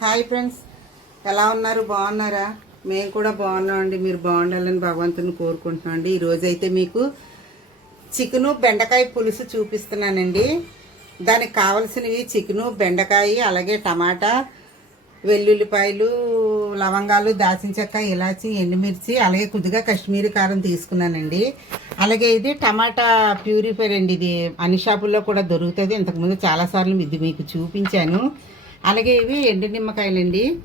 Hi friends. ఎలా ఉన్నారు? బాగున్నారా? మేము కూడా బాగున్నాం అండి మీరు బాగుండాలని భగవంతుని కోరుకుంటున్నాం అండి. ఈరోజు అయితే మీకు చికెను బెండకాయ పులుసు చూపిస్తున్నానండి. దానికి కావలసినవి చికెను బెండకాయ అలాగే టమాటా వెల్లుల్లిపాయలు లవంగాలు దాచిన చెక్క ఇలాచి ఎండుమిర్చి అలాగే కొద్దిగా కాశ్మీరీ కారం తీసుకున్నానండి. అలాగే ఇది టమాటా ప్యూరిఫైర్ అండి. ఇది అన్ని షాపుల్లో కూడా దొరుకుతుంది. ఇంతకుముందు చాలాసార్లు ఇది మీకు చూపించాను. అలాగే ఇవి ఎండు నిమ్మకాయలండి.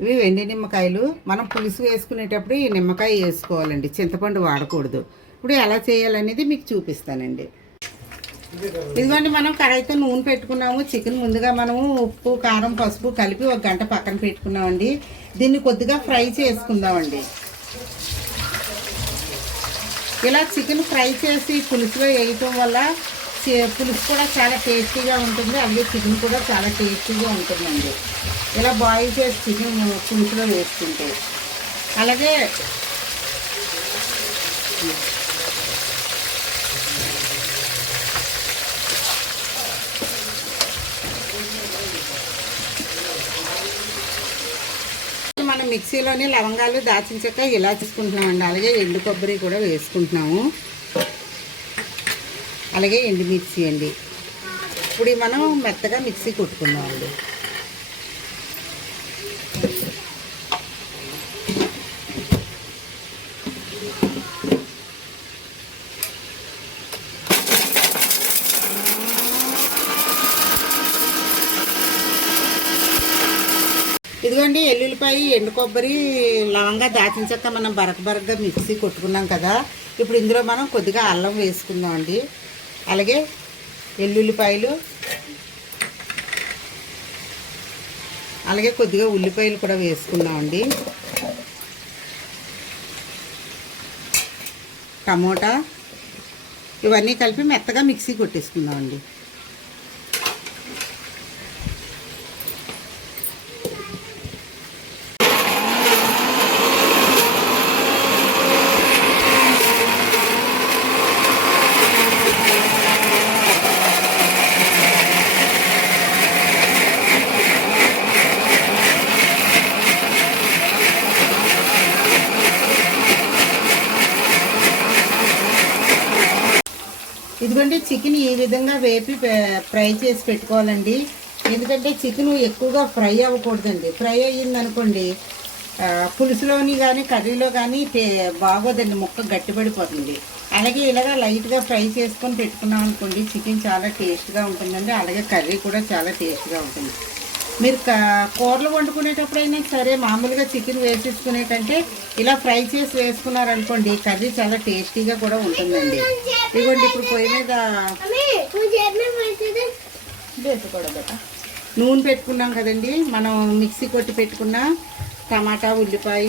ఇవి వెండి నిమ్మకాయలు. మనం పులుసు వేసుకునేటప్పుడు ఈ నిమ్మకాయ వేసుకోవాలండి. చింతపండు వాడకూడదు. ఇప్పుడు ఎలా చేయాలనేది మీకు చూపిస్తానండి. ఇదిగోండి మనం కడాయితో నూనె పెట్టుకున్నాము. చికెన్ ముందుగా మనము ఉప్పు కారం పసుపు కలిపి ఒక గంట పక్కన పెట్టుకున్నామండి. దీన్ని కొద్దిగా ఫ్రై చేసుకుందామండి. ఇలా చికెన్ ఫ్రై చేసి పులుసులో వేయటం వల్ల పులుసు కూడా చాలా టేస్టీగా ఉంటుంది. అలాగే చికెన్ కూడా చాలా టేస్టీగా ఉంటుందండి. ఇలా బాయిల్ చేసి చికెన్ పులుసులో వేసుకుంటే. అలాగే మనం మిక్సీలోని లవంగాలు దాచిన చెక్క ఇలా తీసుకుంటున్నామండి అలాగే ఎండు కొబ్బరి కూడా వేసుకుంటున్నాము. అలాగే ఎండుమిర్చి అండి. ఇప్పుడు మనం మెత్తగా మిక్సీ కొట్టుకుందామండి. ఇదిగోండి ఎల్లుల్లిపాయ ఎండు కొబ్బరి లవంగా దాచిన చెక్క మనం బరక బరకగా మిక్సీ కొట్టుకున్నాం కదా. ఇప్పుడు ఇందులో మనం కొద్దిగా అల్లం వేసుకుందాం అండి అలాగే ఎల్లుల్లిపాయలు. అలాగే కొద్దిగా ఉల్లిపాయలు కూడా వేసుకుందామండి. టమోటా. ఇవన్నీ కలిపి మెత్తగా మిక్సీ కొట్టేసుకుందామండి. ఇదిగోండి చికెన్ ఈ విధంగా వేపి ఫ్రై చేసి పెట్టుకోవాలండి. ఎందుకంటే చికెన్ ఎక్కువగా ఫ్రై అవ్వకూడదండి. ఫ్రై అయ్యింది అనుకోండి పులుసులోని కానీ కర్రీలో కానీ టే- బాగోదండి ముక్క గట్టిపడిపోతుంది. అలాగే ఇలాగ లైట్గా ఫ్రై చేసుకొని పెట్టుకున్నాం అనుకోండి చికెన్ చాలా టేస్ట్గా ఉంటుందండి. అలాగే కర్రీ కూడా చాలా టేస్ట్గా ఉంటుంది. మీరు కూరలు వండుకునేటప్పుడైనా సరే మామూలుగా చికెన్ వేసేసుకునే కంటే ఇలా ఫ్రై చేసి వేసుకున్నారనుకోండి కర్రీ చాలా టేస్టీగా కూడా ఉంటుందండి. ఇదిగోండి ఇప్పుడు పొయ్యి మీద వేసుకోవడం నూనె పెట్టుకున్నాం కదండి మనం మిక్సీ కొట్టి పెట్టుకున్న టమాటా ఉల్లిపాయ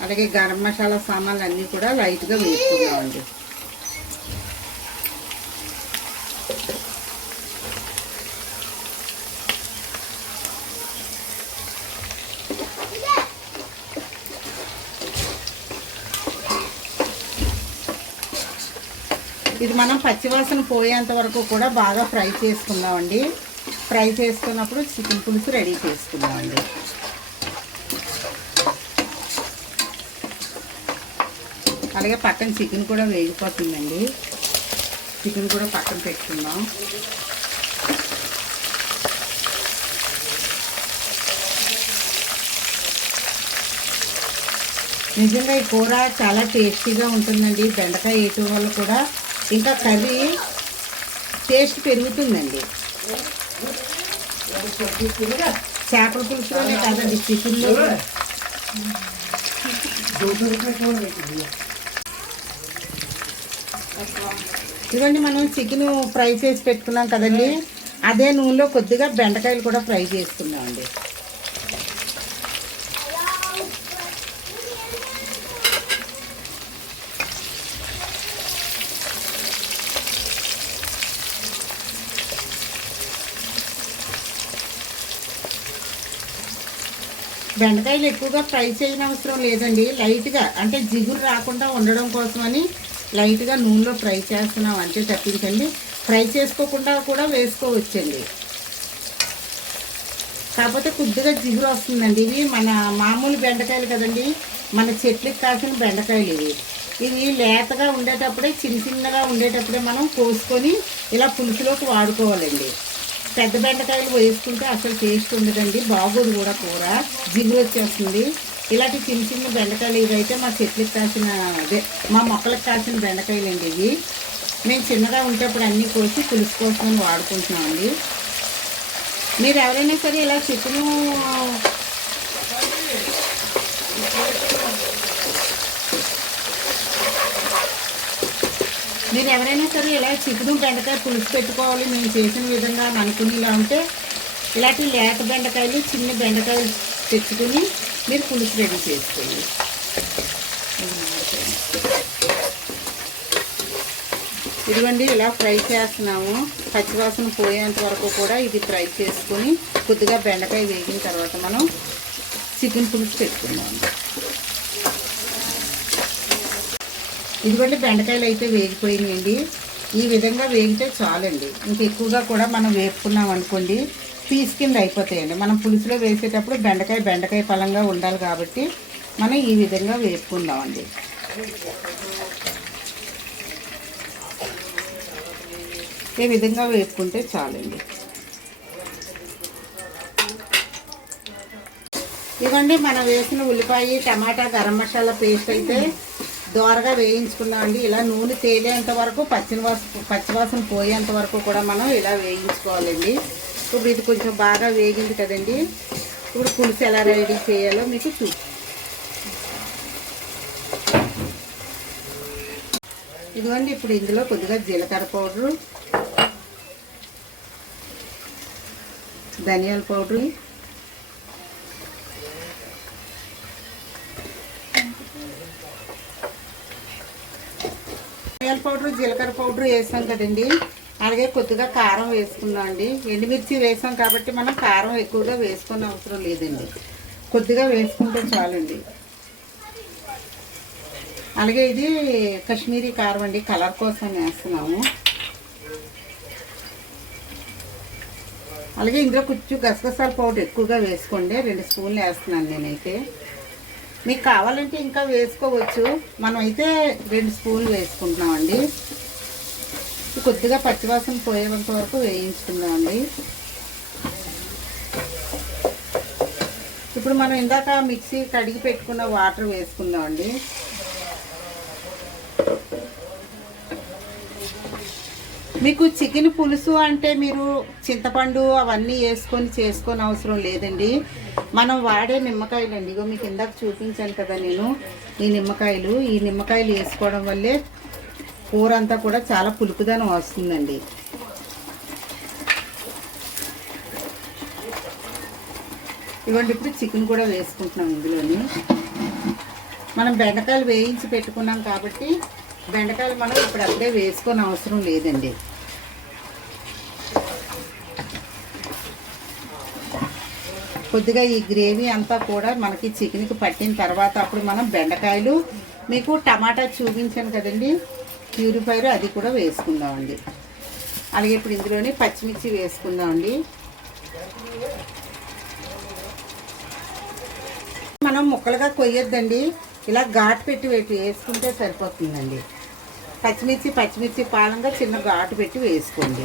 అలాగే గరం మసాలా సామాన్లు అన్నీ కూడా లైట్గా వేసుకున్నామండి ఇది మనం పచ్చివాసన పోయేంత వరకు కూడా బాగా ఫ్రై చేసుకుందామండి. ఫ్రై చేసుకున్నప్పుడు చికెన్ పులుసు రెడీ చేసుకుందామండి. అలాగే పక్కన చికెన్ కూడా వేగిపోతుందండి. చికెన్ కూడా పక్కన పెట్టుకుందాం. నిజంగా ఈ కూర చాలా టేస్టీగా ఉంటుందండి. బెండకాయ వేయటం వల్ల కూడా ఇంకా కర్రీ టేస్ట్ పెరుగుతుందండి. చేపల పులుసులోనే కాదండి చికెన్లో ఇదిగోండి మనం చికెన్ ఫ్రై చేసి పెట్టుకున్నాం కదండి. అదే నూనెలో కొద్దిగా బెండకాయలు కూడా ఫ్రై చేసుకుందామండి. బెండకాయలు ఎక్కువగా ఫ్రై చేయని అవసరం లేదండి. లైట్గా అంటే జిగురు రాకుండా ఉండడం కోసమని లైట్గా నూనెలో ఫ్రై చేస్తున్నాం అంతే తప్పించండి. ఫ్రై చేసుకోకుండా కూడా వేసుకోవచ్చండి. కాకపోతే కొద్దిగా జిగురు వస్తుందండి. ఇవి మన మామూలు బెండకాయలు కదండి. మన చెట్లకు కాసిన బెండకాయలు ఇవి. ఇవి లేతగా ఉండేటప్పుడే చిన్న చిన్నగా ఉండేటప్పుడే మనం కోసుకొని ఇలా పులుసులోకి వాడుకోవాలండి. పెద్ద బెండకాయలు వేసుకుంటే అసలు టేస్ట్ ఉండదండి బాగోదు కూడా కూర. జిగురు వచ్చేస్తుంది. ఇలాంటి చిన్న చిన్న బెండకాయలు ఇవైతే మా చెట్లకు కాసిన అదే మా మొక్కలకు కాసిన బెండకాయలు అండి ఇవి. మేము చిన్నగా ఉంటేప్పుడు అన్నీ కోసి పులుసు కోసం వాడుకుంటున్నామండి. మీరు ఎవరైనా సరే ఇలా చికెను మీరు ఎవరైనా సరే ఇలా చికెను బెండకాయ పులుసు పెట్టుకోవాలి మేము చేసిన విధంగా అని అనుకునేలా ఉంటే ఇలాంటి లేత బెండకాయలు చిన్న బెండకాయలు తెచ్చుకుని మీరు పులుసు రెడీ చేసుకోండి. ఇదిగోండి ఇలా ఫ్రై చేస్తున్నాము. పచ్చివాసన పోయేంత వరకు కూడా ఇది ఫ్రై చేసుకుని కొద్దిగా బెండకాయ వేగిన తర్వాత మనం చికెన్ పులుసు పెట్టుకున్నాము ఇదిగోండి బెండకాయలు అయితే వేగిపోయినాయండి. ఈ విధంగా వేగితే చాలండి. ఇంక ఎక్కువగా కూడా మనం వేపుకున్నాం అనుకోండి పీస్ కింద అయిపోతాయండి. మనం పులుసులో వేసేటప్పుడు బెండకాయ బెండకాయ పలంగా ఉండాలి కాబట్టి మనం ఈ విధంగా వేపుకుందామండి. ఈ విధంగా వేపుకుంటే చాలండి. ఇవ్వండి మనం వేసిన ఉల్లిపాయ టమాటా గరం మసాలా పేస్ట్ అయితే దోరగా వేయించుకున్నామండి ఇలా నూనె తేలేంత వరకు పచ్చివాసన పచ్చివాసన పోయేంత వరకు కూడా మనం ఇలా వేయించుకోవాలండి. ఇప్పుడు ఇది కొంచెం బాగా వేగింది కదండి. ఇప్పుడు పులుసు ఎలా రెడీ చేయాలో మీకు చూ ఇదిగోండి ఇప్పుడు ఇందులో కొద్దిగా జీలకర్ర పౌడరు ధనియాల పౌడరు జీలకర్ర పౌడర్ వేసాం కదండి. అలాగే కొద్దిగా కారం వేసుకున్నాం అండి. ఎండుమిర్చి వేసాం కాబట్టి మనం కారం ఎక్కువగా వేసుకునే అవసరం లేదండి. కొద్దిగా వేసుకుంటే చాలండి. అలాగే ఇది కాశ్మీరీ కారం అండి. కలర్ కోసం వేస్తున్నాము. అలాగే ఇందులో కొంచెం గసగసాల పౌడర్ ఎక్కువగా వేసుకోండి. రెండు స్పూన్లు వేస్తున్నాను నేనైతే. మీకు కావాలంటే ఇంకా వేసుకోవచ్చు. మనం అయితే రెండు స్పూన్లు వేసుకుంటున్నామండి. కొద్దిగా పచ్చివాసన పోయేంత వరకు వేయించుకుందామండి. ఇప్పుడు మనం ఇందాక మిక్సీ కడిగి పెట్టుకున్న వాటర్ వేసుకుందామండి. మీకు చికెన్ పులుసు అంటే మీరు చింతపండు అవన్నీ వేసుకొని చేసుకొని అవసరం లేదండి. మనం వాడే నిమ్మకాయలు అండి ఇగో మీకు ఇందాక చూపించాను కదా నేను ఈ నిమ్మకాయలు. ఈ నిమ్మకాయలు వేసుకోవడం వల్లే కూర అంతా కూడా చాలా పులుపుదనం వస్తుందండి. ఇవ్వండి ఇప్పుడు చికెన్ కూడా వేసుకుంటున్నాం ఇందులోని. మనం బెండకాయలు వేయించి పెట్టుకున్నాం కాబట్టి బెండకాయలు మనం ఇప్పుడు అప్పుడే వేసుకొని అవసరం లేదండి. కొద్దిగా ఈ గ్రేవీ అంతా కూడా మనకి చికెన్కి పట్టిన తర్వాత అప్పుడు మనం బెండకాయలు మీకు టమాటా చూపించాను కదండి. ప్యూరిఫైర్ అది కూడా వేసుకుందామండి. అలాగే ఇప్పుడు ఇందులోనే పచ్చిమిర్చి వేసుకుందామండి. మనం ముక్కలుగా కొయ్యొద్దండి. ఇలా ఘాటు పెట్టి పెట్టి వేసుకుంటే సరిపోతుందండి. పచ్చిమిర్చి పచ్చిమిర్చి పాలంగా చిన్న ఘాటు పెట్టి వేసుకోండి.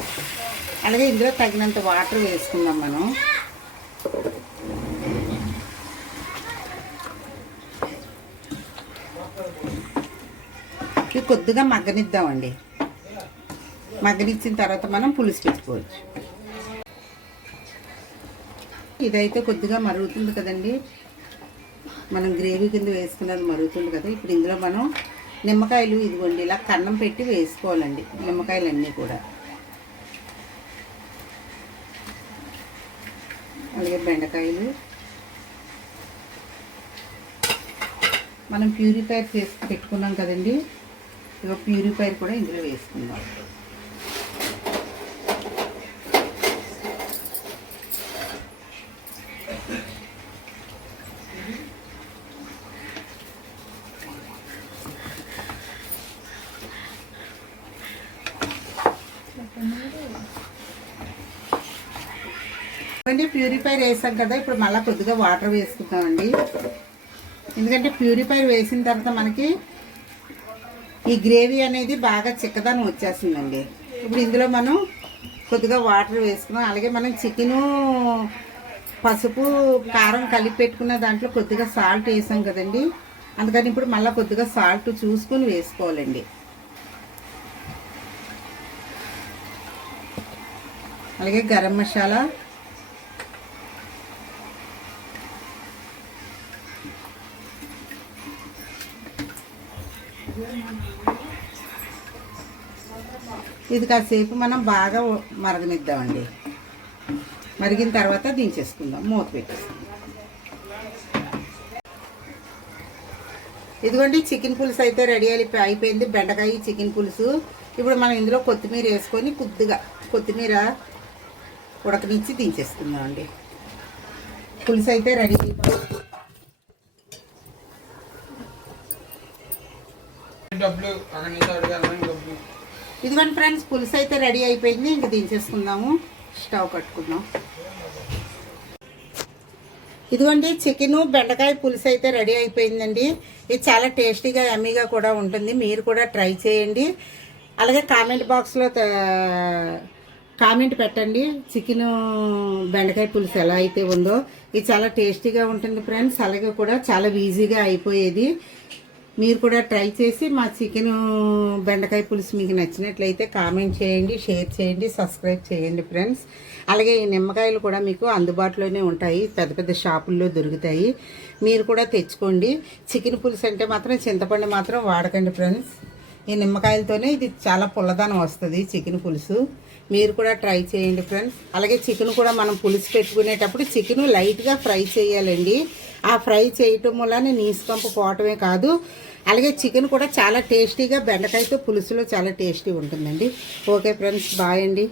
అలాగే ఇందులో తగినంత వాటర్ వేసుకుందాం మనం. ఇది కొద్దిగా మగ్గనిద్దామండి. మగ్గనిచ్చిన తర్వాత మనం పులుసు పెట్టుకోవచ్చు. ఇదైతే కొద్దిగా మరుగుతుంది కదండి. మనం గ్రేవీ కింద వేసుకున్నది మరుగుతుంది కదా. ఇప్పుడు ఇందులో మనం నిమ్మకాయలు ఇదిగోండి ఇలా కన్నం పెట్టి వేసుకోవాలండి నిమ్మకాయలన్నీ కూడా. అలాగే బెండకాయలు. మనం ప్యూరిఫైర్ చేసి పెట్టుకున్నాం కదండి. ఇక ప్యూరిఫైర్ కూడా ఇందులో వేసుకుందాం. అంటే ప్యూరిఫైర్ వేసాం కదా ఇప్పుడు మళ్ళీ కొద్దిగా వాటర్ వేసుకుంటామండి ఎందుకంటే ప్యూరిఫైర్ వేసిన తర్వాత మనకి ఈ గ్రేవీ అనేది బాగా చిక్కదనం వచ్చేస్తుందండి. ఇప్పుడు ఇందులో మనం కొద్దిగా వాటర్ వేసుకున్నాం. అలాగే మనం చికెను పసుపు కారం కలిపి పెట్టుకున్న దాంట్లో కొద్దిగా సాల్ట్ వేసాం కదండి. అందుకని ఇప్పుడు మళ్ళీ కొద్దిగా సాల్ట్ చూసుకొని వేసుకోవాలండి. అలాగే గరం మసాలా ఇది కాసేపు మనం బాగా మరగనిద్దామండి. మరిగిన తర్వాత దించేసుకుందాం. మూత పెట్టేసుకుందాం. ఇదిగోండి చికెన్ పులుసు అయితే రెడీ అయిపోయి అయిపోయింది. బెండకాయ చికెన్ పులుసు. ఇప్పుడు మనం ఇందులో కొత్తిమీర వేసుకొని కొద్దిగా కొత్తిమీర ఉడకనిచ్చి దించేసుకుందాం అండి పులుసు అయితే రెడీ అయిపోయింది డబ్బులు అక్కడి నుంచి అడగాలని డబ్బులు. ఇదిగోండి ఫ్రెండ్స్ పులుసు అయితే రెడీ అయిపోయింది. ఇంక దించేసుకుందాము. స్టవ్ కట్టుకుందాం. ఇదిగోండి చికెన్ బెండకాయ పులుసు అయితే రెడీ అయిపోయిందండి. ఇది చాలా టేస్టీగా యమ్మీగా కూడా ఉంటుంది. మీరు కూడా ట్రై చేయండి. అలాగే కామెంట్ బాక్స్లో కామెంట్ పెట్టండి. చికెన్ బెండకాయ పులుసు ఎలా అయితే ఉందో. ఇది చాలా టేస్టీగా ఉంటుంది ఫ్రెండ్స్. అలాగే కూడా చాలా ఈజీగా అయిపోయేది. మీరు కూడా ట్రై చేసి మా చికెన్ బెండకాయ పులుసు మీకు నచ్చినట్లయితే కామెంట్ చేయండి షేర్ చేయండి సబ్స్క్రైబ్ చేయండి ఫ్రెండ్స్. అలాగే ఈ నిమ్మకాయలు కూడా మీకు అందుబాటులోనే ఉంటాయి పెద్ద పెద్ద షాపుల్లో దొరుకుతాయి. మీరు కూడా తెచ్చుకోండి. చికెన్ పులుసు అంటే మాత్రం చింతపండు మాత్రం వాడకండి ఫ్రెండ్స్. ఈ నిమ్మకాయలతోనే ఇది చాలా పుల్లదనం వస్తుంది చికెన్ పులుసు. మీరు కూడా ట్రై చేయండి ఫ్రెండ్స్. అలాగే చికెన్ కూడా మనం పులుసు పెట్టుకునేటప్పుడు చికెన్ లైట్గా ఫ్రై చేయాలండి. ఆ ఫ్రై చేయటం వల్ల నీసుకంపు పోవటమే కాదు అలాగే చికెన్ కూడా చాలా టేస్టీగా బెండకాయతో పులుసులో చాలా టేస్టీ ఉంటుందండి. ఓకే ఫ్రెండ్స్ బాయ్ అండి.